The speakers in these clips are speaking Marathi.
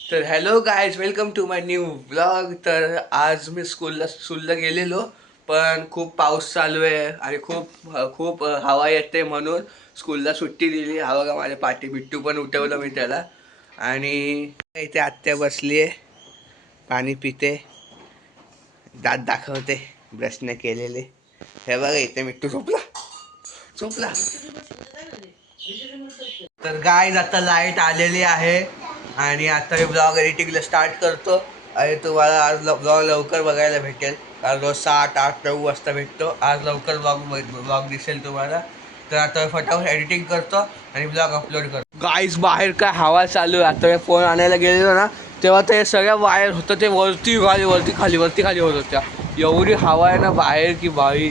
तर hello guys, welcome to my new vlog. तर आज मी स्कूलला गेलेलो, पण खूप पाऊस चालू आहे आणि खूप खूप हवा येते म्हणून स्कूलला सुट्टी दिली. हा बघा माझ्या पाठी बिट्टू पण उठवलं मी त्याला. आणि इथे आत्या बसली आहे, पाणी पिते, दात दाखवते ब्रश नाही केलेले. हे बघा इथे मिट्टू झोपला झोपला. तर गायज आता लाईट आलेली आहे आणि आता मी ब्लॉग एडिटिंगला स्टार्ट करतो. आणि तुम्हाला आज ब्लॉग लवकर बघायला भेटेल, कारण रोज 7, 8, 9 वाजता भेटतो. आज लवकर ब्लॉग दिसेल तुम्हाला. तर आता फटाफट एडिटिंग करतो आणि ब्लॉग अपलोड करतो. गाईज बाहेर काय हवा चालू आहे. आता मी फोन आणायला गेलेलो ना, तेव्हा ते सगळ्या वायर होतं ते वरती खाली होत होत्या. एवढी हवा आहे ना बाहेर की बाई.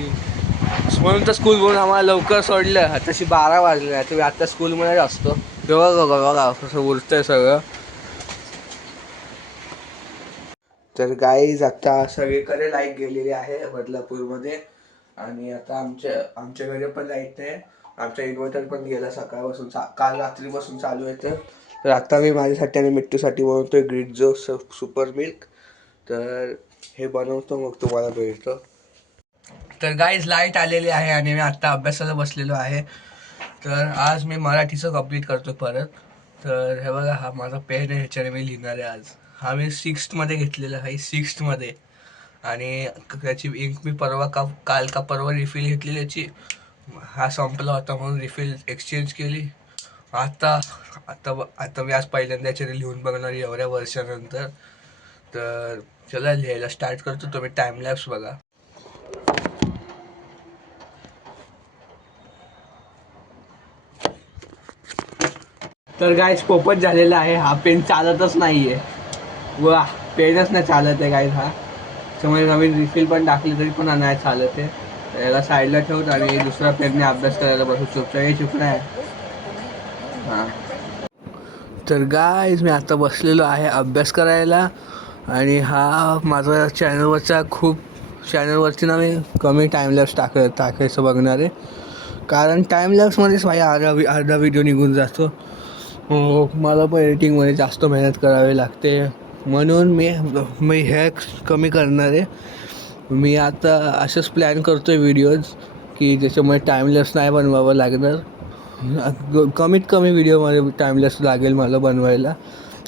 म्हणून तर स्कूल म्हणून आम्हाला लवकर सोडलं. तशी 12 वाजले नाही, तुम्ही आता स्कूलमध्येच असतो. बघा बघा कसं उरतंय सगळं. तर गाईज आता सगळीकडे लाईट गेलेली आहे बदलापूरमध्ये. आणि आता आमच्या घरी पण लाईट आहे. आमचा इन्व्हर्टर पण गेला सकाळपासून, काल रात्रीपासून चालू आहे. तर आता मी माझ्यासाठी आणि मिट्टूसाठी बनवतोय ग्रिट्झो सुपर मिल्क. तर हे बनवतो, मग तुम्हाला भेटतो. तर गाईज लाईट आलेली आहे आणि मी आत्ता अभ्यासाला बसलेलो आहे. तर आज मी मराठीचं कंप्लीट करतो परत. तर हे बघा, हा माझा पेन आहे, ह्याच्याने मी लिहिणार आहे आज. हा मी 6th मध्ये घेतलेला आहे, 6th मध्ये. आणि त्याची इंक मी काल का परवा रिफिल घेतली त्याची. हा संपला होता म्हणून रिफिल एक्सचेंज केली. आता आता आता मी आज पहिल्यांदा याच्याने लिहून बघणार एवढ्या वर्षानंतर. तर चला लिहायला स्टार्ट करतो. तुम्ही टाइमलॅप्स बघा. तर गाईस पोपट झालेला आहे. हा पेन चालतच नाही आहे. वा, पेनच नाही चालत आहे गाईस हा. त्यामुळे नवीन रिफिल पण टाकली तरी पण नाही चालत आहे. याला साईडला ठेवत आणि दुसरा पेनने अभ्यास करायला बसू शकतो. हे चुकणं आहे. हां, तर गाईज मी आता बसलेलो आहे अभ्यास करायला. आणि हा माझा चॅनलवरती ना मी कमी टाईमलॅप्स टाकायचं बघणार आहे. कारण टाईमलॅप्समध्येच माझ्या अर्धा व्हिडिओ निघून जातो. मला पण एडिटिंगमध्ये जास्त मेहनत करावी लागते, म्हणून मी हे कमी करणार आहे. मी आता असंच प्लॅन करतो आहे व्हिडिओज की ज्याच्यामुळे टाईमलेस नाही बनवावं लागणार. कमीत कमी व्हिडिओमध्ये टाईमलेस लागेल मला बनवायला,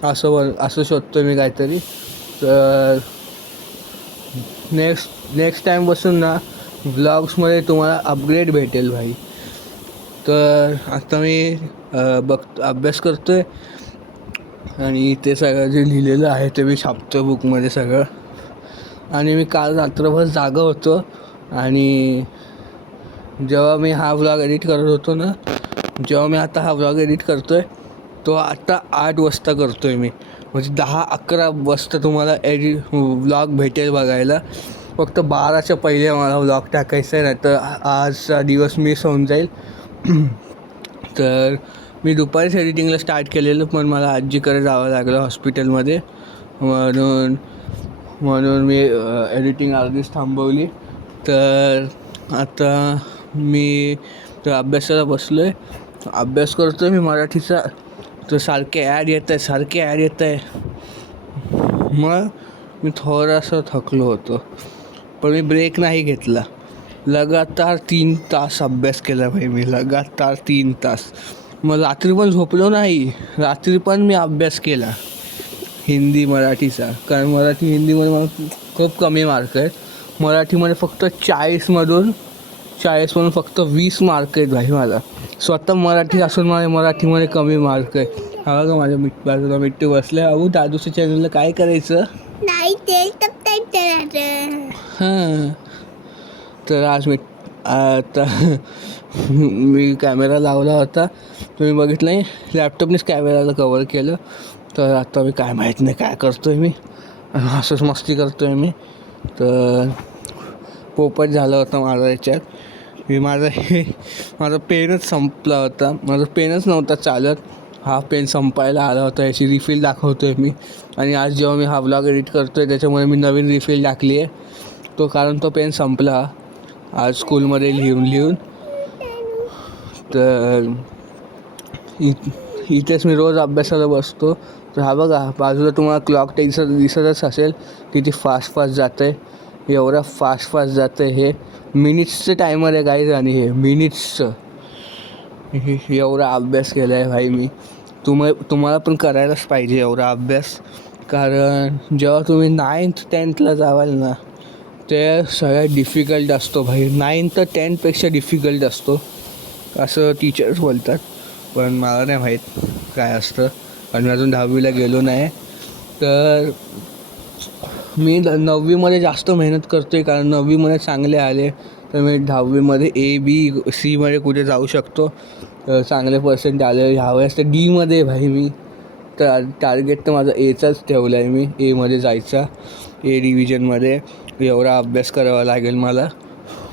असं शोधतो मी काहीतरी. तर नेक्स्ट टाईमपासून ना व्लॉग्समध्ये तुम्हाला अपग्रेड भेटेल भाई. तर आता मी अभ्यास करतो आहे आणि ते सगळं जे लिहिलेलं आहे ते मी छापतो बुकमध्ये सगळं. आणि मी काल रात्रभर जागा होतो. आणि जेव्हा मी हा व्लॉग एडिट करत होतो ना, जेव्हा मी आता हा व्लॉग एडिट करतो आहे तो आता 8 वाजता करतो आहे मी. म्हणजे 10-11 वाजता तुम्हाला व्लॉग भेटेल बघायला. फक्त 12च्या पहिले मला व्लॉग टाकायचा आहे, नाही तर आजचा दिवस मिस होऊन जाईल. तर मी दुपारीच एडिटिंगला स्टार्ट केलेलं, पण मला आजीकडे जावं लागलं हॉस्पिटलमध्ये. म्हणून मी एडिटिंग अर्धीच थांबवली. तर आता मी अभ्यासाला बसलो आहे, अभ्यास करतो आहे मी मराठीचा. तर सारखे ॲड येत आहे. मग मी थोडासा थकलो होतो, पण मी ब्रेक नाही घेतला. लगातार 3 तास अभ्यास केला भाई मी, लगातार 3 तास. मग रात्री पण झोपलो नाही, रात्री पण मी अभ्यास केला हिंदी मराठीचा. कारण हिंदीमध्ये मला खूप कमी मार्क आहेत. मराठीमध्ये फक्त 40मधून फक्त 20 मार्क आहेत भाई मला. स्वतः मराठी असून मला मराठीमध्ये कमी मार्क आहे. हा बघा माझ्या बाजूला मिट्टू बसले. अहो दादूच्या चॅनलला काय करायचं नाही ते हां. तर आज आता मी कॅमेरा लावला होता, तुम्ही बघितलं नाही, लॅपटॉपनेच कॅमेराला कवर केलं. तर आता मी काय माहीत नाही काय करतो आहे मी, असंच मस्ती करतो आहे मी. तर पोपट झालं होतं माझा याच्यात. माझा पेनच संपला होता, माझा पेनच नव्हता चालत. हा पेन संपायला आला होता, याची रिफिल दाखवतो आहे मी. आणि आज जेव्हा मी हा व्लॉग एडिट करतो आहे त्याच्यामुळे मी नवीन रिफिल टाकली आहे. कारण तो पेन संपला आज स्कूलमध्ये लिहून. तर इथेच मी रोज अभ्यासाला बसतो. तर हा बघा बाजूला तुम्हाला क्लॉक दिसतच असेल किती फास्ट फास्ट जातं आहे. एवढं फास्ट फास्ट जातं आहे. हे मिनिट्सचं टायमर आहे गाईज आणि हे मिनिट्सचं. एवढा अभ्यास केला आहे भाई मी. तुम्हाला पण करायलाच पाहिजे एवढा अभ्यास. कारण जेव्हा तुम्ही 9th 10thला जावाल ना ते सगळ्यात डिफिकल्ट असतो भाई. 9th तर 10thपेक्षा डिफिकल्ट असतो असं टीचर्स बोलतात. पण मला नाही माहीत काय असतं आणि मी अजून 10वीला गेलो नाही. तर मी 9वीमध्ये जास्त मेहनत करतो आहे कारण 9वीमध्ये चांगले आले तर मी 10वीमध्ये A-B-C कुठे जाऊ शकतो. चांगले पर्सेंट आले ह्यावेळेस तर Dमध्ये भाई मी. तर टार्गेट तर माझा Aचाच ठेवला आहे मी. Aमध्ये जायचा. A डिव्हिजनमध्ये एवढा अभ्यास करावा लागेल मला.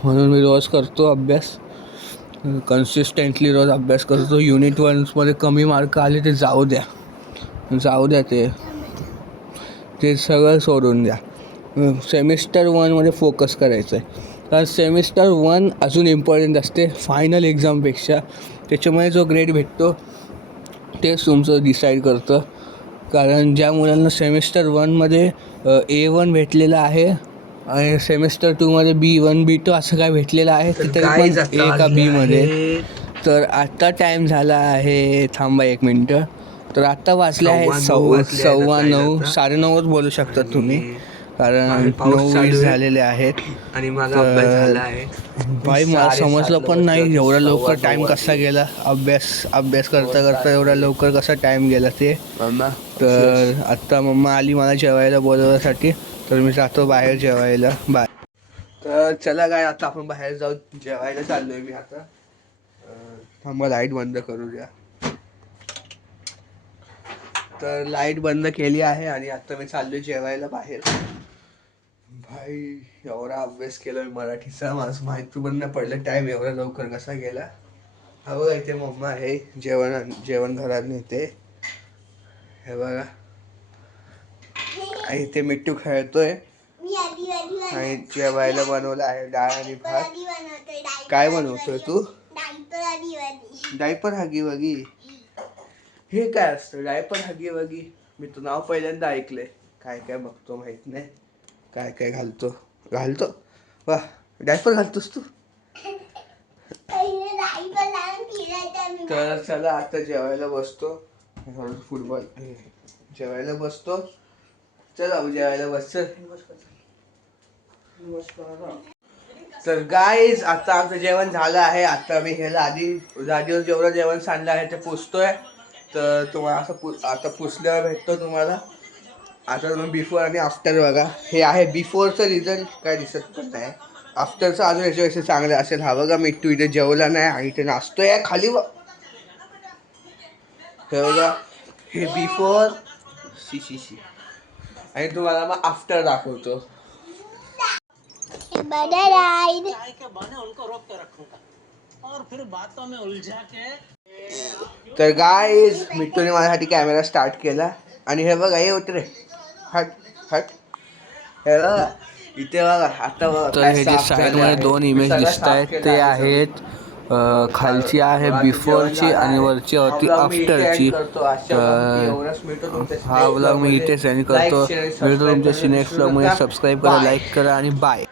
म्हणून मी रोज करतो अभ्यास. कन्सिस्टंटली रोज अभ्यास करतो. युनिट 1मध्ये कमी मार्क आले ते जाऊ द्या ते सगळं सोडून द्या. सेमिस्टर 1मध्ये फोकस करायचं आहे. कारण सेमिस्टर 1 अजून इम्पॉर्टंट असते फायनल एक्झामपेक्षा. त्याच्यामुळे जो ग्रेड भेटतो तेच तुमचं डिसाईड करतं. कारण ज्या मुलांना सेमिस्टर 1मध्ये A1 भेटलेलं आहे आणि सेमिस्टर 2मध्ये B1 B2 असं काय भेटलेलं आहे तरी पण A का Bमध्ये. तर आत्ता टाईम झाला आहे. थांबा 1 मिनटं. तर आत्ता वाजले आहे 9:15 9:30 बोलू शकतात तुम्ही कारण 9:20 झालेले आहेत. आणि माझा अभ्यास झाला आहे भाई मला समजलं पण नाही एवढा लवकर टाईम कसा गेला. अभ्यास करता एवढा लवकर कसा टाईम गेला ते. तर आत्ता मम्मा आली मला जेवायला बोलवण्यासाठी तर मी जातो बाहेर जेवायला. बाय. तर चला काय आता आपण बाहेर जाऊ जेवायला चाललोय मी आता. थांबा लाईट बंद करू द्या. तर लाईट बंद केली आहे आणि आता मी चाललोय जेवायला बाहेर. भाई एवढा अभ्यास केला मी मराठीचा माझं माहिती पण नाही पडलं टाईम एवढा लवकर कसा गेला. हा बघा इथे मम्मा आहे जेवण घरात नेते. हे बघा आणि इथे मिट्टू खेळतोय आणि जेवायला बनवलं आहे डाळ आणि भात. काय बनवतोय तू? डायपर हगी वगी. हे काय असतं डायपर हगी वगी? मी तर नाव पहिल्यांदा ऐकलंय. काय काय बघतो माहित नाही. काय घालतो वा डायपर घालतोस तू. तर चला आता जेवायला बसतो. जेवायला बसतो. चला जेवायला बस. तर गाईज आता आमचं जेवण झालं आहे. आता मी ह्याला आधीवर जेवढं जेवण सांडलं आहे ते पुसतोय. तर तुम्हाला असं आता पुसल्यावर भेटतो तुम्हाला. आता तुम्ही बिफोर आणि आफ्टर बघा. हे आहे बिफोरचं रिझल्ट काय दिसत पण नाही. आफ्टरचं अजून याच्यापेक्षा चांगलं असेल. हा बघा मिट्टू इथे जेवला नाही आणि इथे नाचतोय खाली. हे बघा हे बिफोर शी आणि तुम्हाला मग आफ्टर दाखवतो. तर गाईज मिट्टूने माझ्यासाठी कॅमेरा स्टार्ट केला आणि हे बघा हे होत रे हट हे बघा इथे बघा आता बघा. तर हे जे साईडमध्ये 2 इमेज दिसत आहेत ते आहेत खालची आहे बिफोरची आणि वरची होती आफ्टरची. तर हा व्लॉग मी इथे सेंड करतो. मिळतो तुमच्याशी नेक्स्ट व्लॉगमध्ये. सबस्क्राईब करा, लाईक करा आणि बाय.